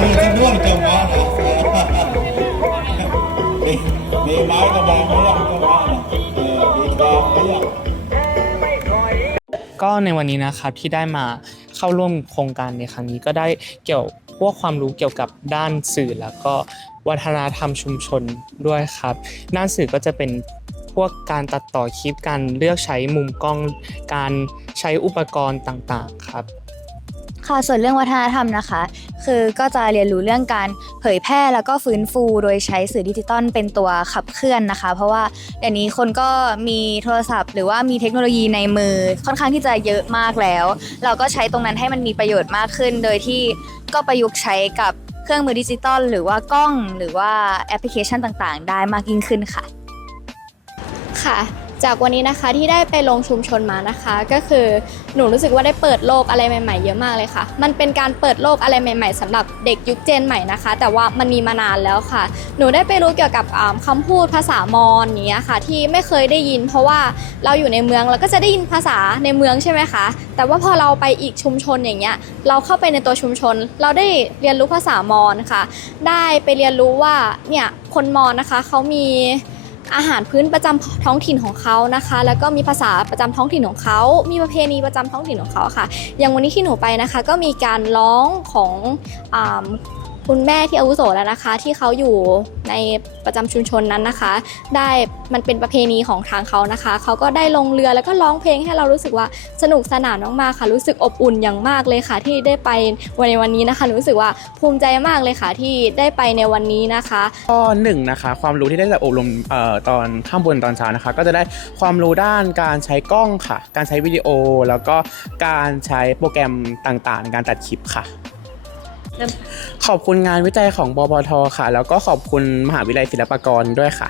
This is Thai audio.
มีจะร่วงจังหวะนะมีมีไม้กระบองไหมล่ะจังหวะนะเออมีกลองไหมล่ะก็ในวันนี้นะครับที่ได้มาเข้าร่วมโครงการในครั้งนี้ก็ได้เกี่ยวพวกความรู้เกี่ยวกับด้านสื่อแล้วก็วัฒนธรรมชุมชนด้วยครับ ด้านสื่อก็จะเป็นพวกการตัดต่อคลิปการเลือกใช้มุมกล้องการใช้อุปกรณ์ต่างๆครับ ค่ะส่วนเรื่องวัฒนธรรมนะคะ คือก็จะเรียนรู้เรื่องการเผยแพร่แล้วก็ฟื้นฟู โดยใช้สื่อดิจิตอลเป็นตัวขับเคลื่อนนะคะ เพราะว่าเดี๋ยวนี้คนก็มีโทรศัพท์ หรือว่ามีเทคโนโลยีในมือค่อนข้างที่จะเยอะมากแล้ว เราก็ใช้ตรงนั้นให้มันมีประโยชน์มากขึ้น โดยที่ก็ประยุกต์ใช้กับเครื่องมือดิจิตอลหรือว่ากล้องหรือว่าแอปพลิเคชันต่างๆ ได้มากยิ่งขึ้นค่ะ ค่ะ จากวันนี้นะคะที่ได้ไปลงชุมชนมานะคะ ก็คือหนูรู้สึกว่าได้เปิดโลกอะไรใหม่ๆ เยอะมากเลยค่ะ มันเป็นการเปิดโลกอะไรใหม่ ๆสำหรับเด็กยุคเจนใหม่นะคะ แต่ว่ามันมีมานานแล้วค่ะ หนูได้ไปรู้เกี่ยวกับอ่าคำพูดภาษามอญอย่างเนี้ค่ะ ที่ไม่เคยได้ยิน เพราะว่าเราอยู่ในเมืองเราก็จะได้ยินภาษาในเมืองใช่ไหมคะ แต่ว่าพอเราไปอีกชุมชนอย่างเงี้ยเราเข้าไปในตัวชุมชน เราได้เรียนรู้ภาษามอญค่ะ ได้ไปเรียนรู้ว่าเนี่ยคนมอญนะคะเขามี อาหารพื้นประจำท้องถิ่นของเขานะคะ แล้วก็มีภาษาประจำท้องถิ่นของเขา มีประเพณีประจำท้องถิ่นของเขาค่ะ อย่างวันนี้ที่หนูไปนะคะ ก็มีการร้องของ คุณแม่ที่อาวุโสแล้วนะคะ ที่เขาอยู่ในประจำชุมชนนั้นนะคะ ได้มันเป็นประเพณีของทางเขานะคะ เขาก็ได้ลงเรือแล้วก็ร้องเพลงให้เรารู้สึกว่าสนุกสนานมากๆค่ะ รู้สึกอบอุ่นอย่างมากเลยค่ะ ที่ได้ไปวันในวันนี้นะคะรู้สึกว่าภูมิใจมากเลยค่ะที่ได้ไปในวันนี้นะคะก็หนึ่งนะคะความรู้ที่ได้จากอบรมออตอนข้างบนตอนเช้านะคะ ก็จะได้ความรู้ด้านการใช้กล้องค่ะ การใช้วิดีโอแล้วก็การใช้โปรแกรมต่างๆในการตัดคลิปค่ะ ขอบคุณงานวิจัยของบปทค่ะ แล้วก็ขอบคุณมหาวิทยาลัยศิลปากรด้วยค่ะ